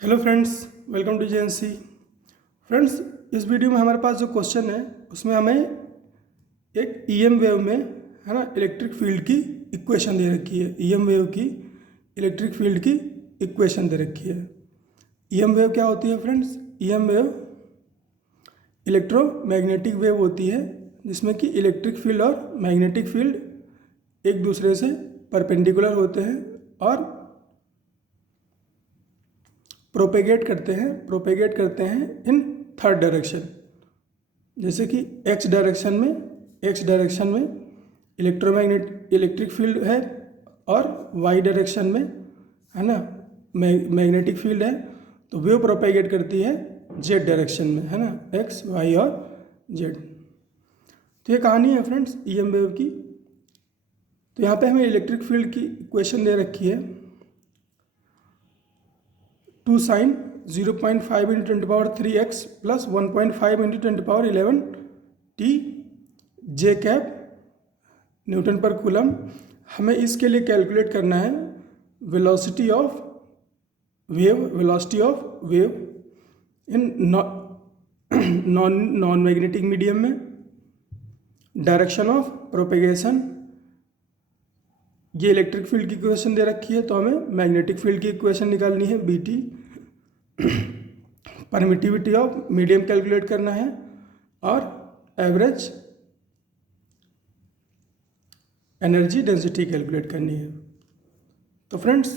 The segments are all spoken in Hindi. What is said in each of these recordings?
Hello friends, welcome to JNC. Friends, इस वीडियो में हमारे पास जो क्वेश्चन है उसमें हमें एक ईएम वेव में है ना इलेक्ट्रिक फील्ड की इक्वेशन दे रखी है। ईएम वेव की इलेक्ट्रिक फील्ड की इक्वेशन दे रखी है। ईएम वेव क्या होती है friends? EM wave electromagnetic wave होती है जिसमें कि इलेक्ट्रिक फील्ड और मैग्नेटिक फील्ड एक दूसरे से परपेंडिकुलर होते हैं और प्रोपेगेट करते हैं इन थर्ड डायरेक्शन। जैसे कि एक्स डायरेक्शन में इलेक्ट्रिक फील्ड है और वाई डायरेक्शन में है ना मैग्नेटिक फील्ड है, तो वेव प्रोपेगेट करती है जेड डायरेक्शन में, है ना, एक्स वाई और जेड। तो ये कहानी है फ्रेंड्स ईएम वेव की। तो यहाँ पे हमें इलेक्ट्रिक फील्ड की इक्वेशन दे रखी है 2 sin 0.5 into 10⁻³ x plus 1.5 into 10⁻11 t जे कैप न्यूटन पर कूलम। हमें इसके लिए कैलकुलेट करना है velocity of wave in non magnetic medium में, डायरेक्शन ऑफ प्रोपेगेशन। ये इलेक्ट्रिक फील्ड की इक्वेशन दे रखी है, तो हमें मैग्नेटिक फील्ड की इक्वेशन निकालनी है BT। Permittivity of medium calculate करना है और एवरेज एनर्जी डेंसिटी कैलकुलेट करनी है। तो फ्रेंड्स,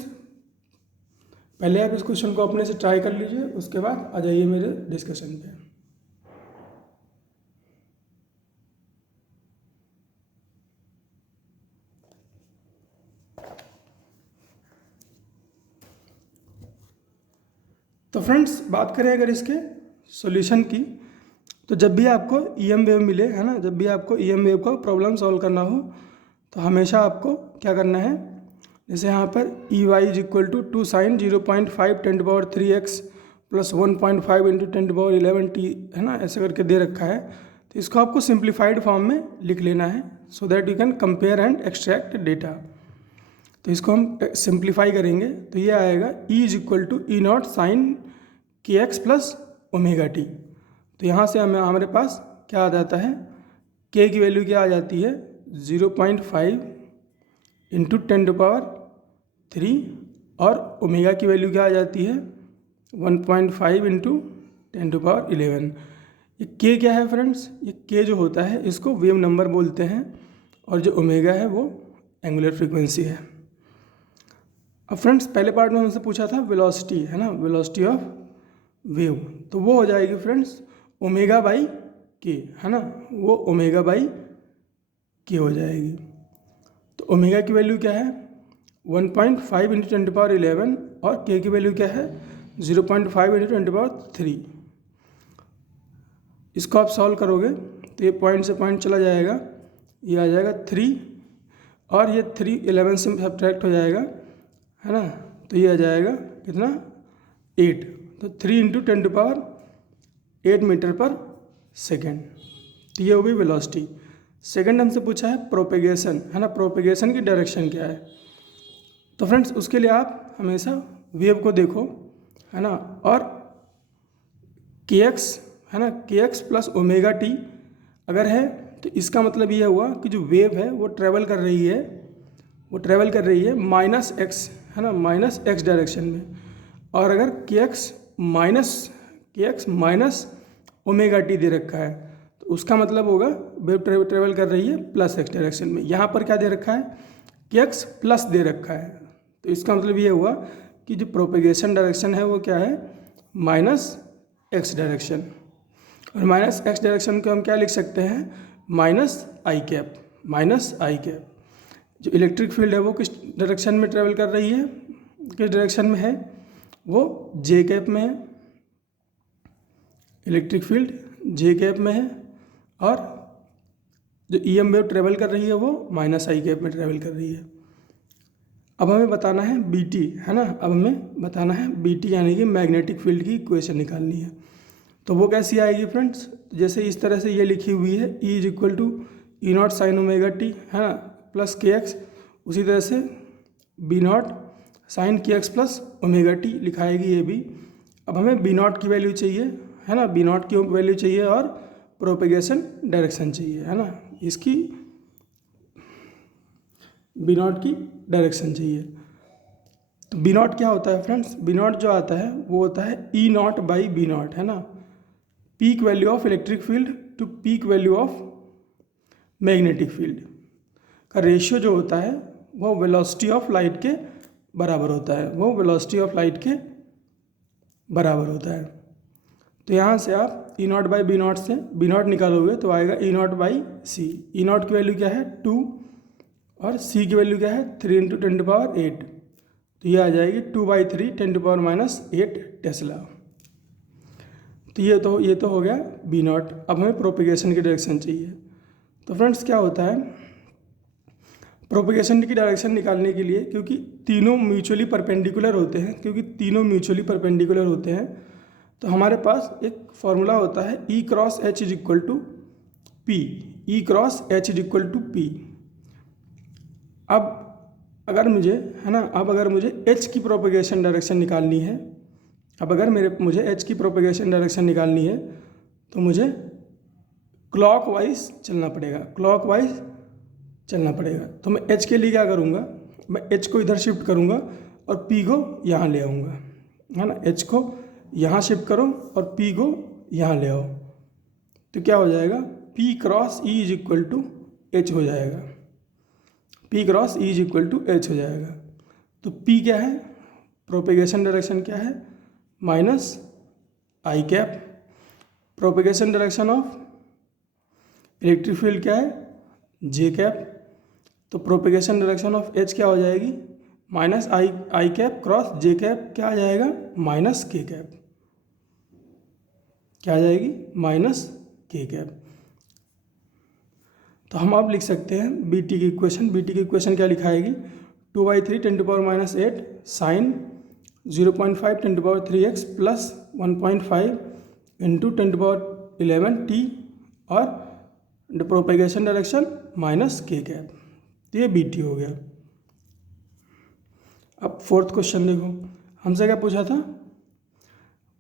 पहले आप इस क्वेश्चन को अपने से ट्राई कर लीजिए, उसके बाद आ जाइए मेरे डिस्कशन पे। तो फ्रेंड्स, बात करें अगर इसके सॉल्यूशन की, तो जब भी आपको ईएम वेव मिले, है ना, जब भी आपको ईएम वेव का प्रॉब्लम सॉल्व करना हो तो हमेशा आपको क्या करना है, जैसे यहाँ पर EY is equal to 2 sin 0.5 10⁻³ x plus 1.5 into 10⁻11 t, है ना, ऐसे करके दे रखा है। तो इसको आपको सिंप्लीफाइड फॉर्म में लिख लेना है so that you can compare and extract data. तो इसको हम सिंप्लीफाई करेंगे तो ये आएगा E is equal to E0 sin kx plus omega T. तो यहाँ से हमारे पास क्या आ जाता है, k की वैल्यू क्या आ जाती है 0.5 इंटू 10⁻³ और ओमेगा की वैल्यू क्या आ जाती है 1.5 इंटू 10⁻11। ये k क्या है फ्रेंड्स? ये k जो होता है इसको वेव नंबर बोलते हैं और जो ओमेगा है वो एंगुलर फ्रीक्वेंसी है। अब फ्रेंड्स, पहले पार्ट में हमसे पूछा था वेलोसिटी, है ना, वेलोसिटी ऑफ वेव, तो वो हो जाएगी फ्रेंड्स ओमेगा बाई के, है ना, वो ओमेगा बाई के हो जाएगी। तो ओमेगा की वैल्यू क्या है 1.5 इंटू 10⁻11 और के की वैल्यू क्या है 0.5 इंटू 10⁻³ इसको आप सॉल्व करोगे तो ये पॉइंट से पॉइंट चला जाएगा, ये आ जाएगा 3 और ये 3 11 से सब्ट्रैक्ट हो जाएगा, है ना, तो ये आ जाएगा कितना 8। तो 3 इंटू 10⁸ मीटर पर सेकेंड, तो ये हो गई वेलोसिटी। सेकंड हमसे पूछा है प्रोपेगेशन, है ना, प्रोपेगेशन की डायरेक्शन क्या है। तो फ्रेंड्स, उसके लिए आप हमेशा वेव को देखो, है ना, और kx, है ना, kx प्लस ओमेगा टी अगर है तो इसका मतलब ये हुआ कि जो वेव है वो ट्रेवल कर रही है -x, है ना, -x डायरेक्शन में। और अगर kx माइनस ओमेगा टी दे रखा है तो उसका मतलब होगा वेव ट्रेवल कर रही है +x डायरेक्शन में। यहाँ पर क्या दे रखा है kx प्लस दे रखा है, तो इसका मतलब ये हुआ कि जो प्रोपेगेशन डायरेक्शन है वो क्या है -x डायरेक्शन। और -x डायरेक्शन को हम क्या लिख सकते हैं -i कैप। जो इलेक्ट्रिक फील्ड है वो किस डायरेक्शन में ट्रेवल कर रही है, किस डायरेक्शन में है, वो जे कैप में है। इलेक्ट्रिक फील्ड जे कैप में है और जो ईएम वेव ट्रेवल कर रही है वो -i कैप में ट्रेवल कर रही है। अब हमें बताना है BT, है ना, अब हमें बताना है BT यानी कि मैग्नेटिक फील्ड की इक्वेशन निकालनी है। तो वो कैसी आएगी फ्रेंड्स, जैसे इस तरह से ये लिखी हुई है E is equal to E0 sin omega T, है ना, प्लस kx, उसी तरह से B0 sin kx plus omega t लिखाएगी ये भी। अब हमें बी नॉट की वैल्यू चाहिए, है ना, बी नॉट की वैल्यू चाहिए और प्रोपेगेशन डायरेक्शन चाहिए, है ना, इसकी बी नॉट की डायरेक्शन चाहिए। तो बी नॉट क्या होता है फ्रेंड्स, बी नॉट जो आता है वो होता है E naught by B naught, है ना, peak value of electric field to peak value of magnetic field का रेशियो जो होता है वो वेलोसिटी ऑफ लाइट के बराबर होता है, वो वेलोसिटी ऑफ लाइट के बराबर होता है। तो यहाँ से आप E naught by B naught से बी नॉट निकालोगे तो आएगा E naught by C. E naught की वैल्यू क्या है 2 और सी की वैल्यू क्या है 3 इंटू 10⁸, तो ये आ जाएगी 2/3 10⁻8 टेस्ला। तो ये तो हो गया बी नॉट। अब हमें प्रोपेगेशन की डायरेक्शन चाहिए। तो फ्रेंड्स क्या होता है, प्रोपेगेशन की डायरेक्शन निकालने के लिए, क्योंकि तीनों म्यूचुअली परपेंडिकुलर होते हैं, तो हमारे पास एक फॉर्मूला होता है E cross H is equal to P. E cross H is equal to P. अब अगर मुझे, है ना, अब अगर मुझे H की प्रोपेगेशन डायरेक्शन निकालनी है, मुझे H की प्रोपेगेशन डायरेक्शन निकालनी है तो मुझे क्लॉकवाइज चलना पड़ेगा। तो मैं H के लिए क्या करूँगा, मैं H को इधर शिफ्ट करूँगा और P को यहाँ ले आऊँगा, है ना, H को यहाँ शिफ्ट करो और P को यहाँ ले आओ, तो क्या हो जाएगा P cross E is equal to H हो जाएगा। P cross E is equal to H हो जाएगा। तो P क्या है, प्रोपेगेशन डायरेक्शन क्या है, minus I cap. Propagation direction of electric field क्या है, जे कैप। तो प्रोपेगेशन डायरेक्शन ऑफ H क्या हो जाएगी, माइनस आई कैप क्रॉस जे कैप, क्या आ जाएगा माइनस के कैप, क्या आ जाएगी माइनस के कैप। तो हम अब लिख सकते हैं बीटी की इक्वेशन क्या लिखाएगी, 2/3 10⁻8 sine 0.5 10⁻3x plus 1.5 into 10⁻11 t और propagation direction minus K cap. तो ये बीटी हो गया। अब फोर्थ क्वेश्चन देखो, हमसे क्या पूछा था,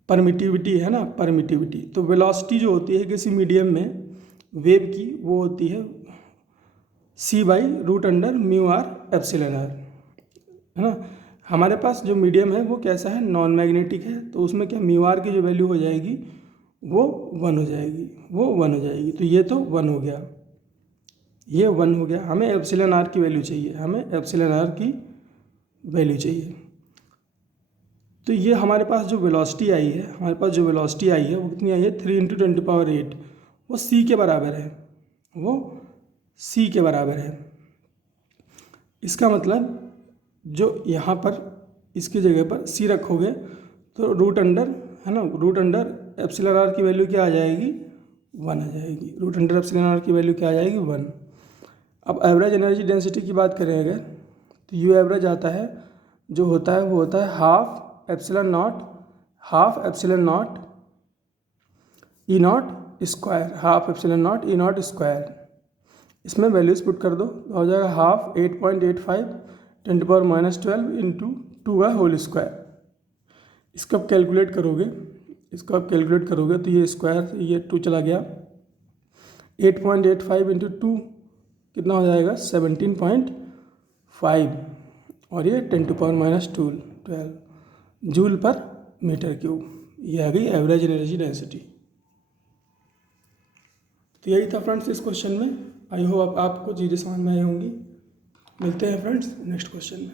परमिटिविटी, है ना, परमिटिविटी। तो वेलोसिटी जो होती है किसी मीडियम में वेव की, वो होती है c/√μr/ε, है ना। हमारे पास जो मीडियम है वो कैसा है, नॉन मैग्नेटिक है, तो उसमें क्या μr की जो वैल्यू हो जाएगी वो 1 हो जाएगी, तो ये तो 1 हो गया, हमें εr की वैल्यू चाहिए, तो ये हमारे पास जो वेलोसिटी आई है, वो कितनी आई है 3 इंटू 10⁸, वो c के बराबर है, इसका मतलब जो यहाँ पर इसकी जगह पर c रखोगे तो रूट अंडर εr की वैल्यू क्या आ जाएगी 1 आ जाएगी, √εr की वैल्यू क्या आ जाएगी 1। अब एवरेज एनर्जी डेंसिटी की बात करें अगर, तो यू एवरेज आता है, जो होता है वो होता है half epsilon not E not square, इसमें वैल्यूज पुट कर दो तो हो जाएगा हाफ 8.85 10⁻12 इंटू 2 का होल स्क्वायर। इसको आप कैलकुलेट करोगे तो ये स्क्वायर, ये 2 चला गया, 8.85 इंटू 2 कितना हो जाएगा 17.5 और ये 10⁻12 जूल पर मीटर क्यूब, ये आ गई एवरेज एनर्जी डेंसिटी। तो यही था फ्रेंड्स इस क्वेश्चन में। आई होप आपको चीज़ें समझ में आई होंगी। मिलते हैं फ्रेंड्स नेक्स्ट क्वेश्चन में।